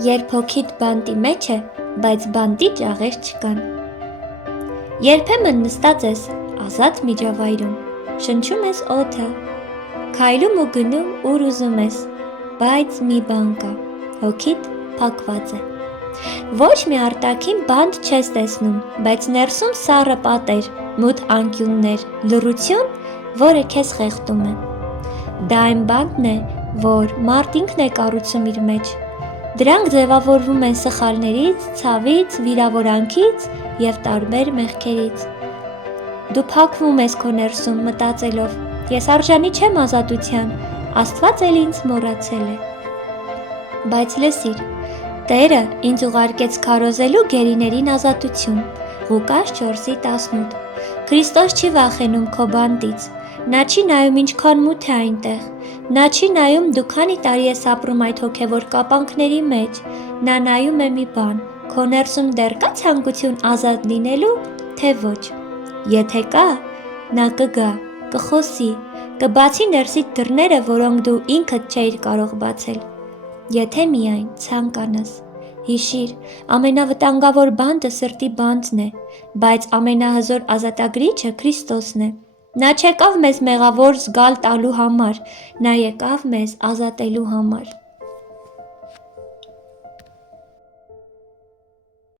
Երբ հոգիդ բանտի մեջ է, բայց բանտի ճաղեր չկան։ Երբեմն նստած ես ազատ միջավայրում, շնչում ես օդը, քայլում ու գնում ուր ուզում ես, բայց մի բան կա, հոգիդ փակված է։ Ոչ մի արտաքին բանտ չես տեսնում, բայց ներսում սառը պատեր, մութ անկյուններ, լռություն, որը քեզ խեղդում է։ Դա այն բանտն է, որ մարդ ինքն է կառուցում իր մեջ։ Դրանք ձևավորվում են սխալներից, ցավից, վիրավորանքից և տարբեր մեղքերից։ Դու փակվում ես քո ներսում մտածելով. ես արժանի չեմ ազատության, Աստված էլ ինձ մոռացել է։ Բայց լսիր, Տերը ինձ ուղարկեց քարոզելու գերիներին ազատություն։ Ղուկաս 4:18։ Քրիստոս չի վախենում քո բանտից։ Նա չի նայում ինչքան մութ է այնտեղ։ Նա չի նայում դու քանի տարի ես ապրում այդ հոգևոր կապանքների մեջ։ Նա նայում է մի բան. քո ներսում դեռ կա ցանկություն ազատ լինելու, թե ոչ։ Եթե կա, նա կգա, կխոսի, կբացի ներսիդ դռները, որոնք դու ինքդ չէիր կարող բացել։ Եթե միայն ցանկանաս։ Հիշիր, ամենավտանգավոր բանտը սրտի բանտն է, բայց ամենահզոր ազատագրիչը Քրիստոսն է։ Նա չեկավ մեզ մեղավոր զգալ տալու համար, նա եկավ մեզ ազատելու համար։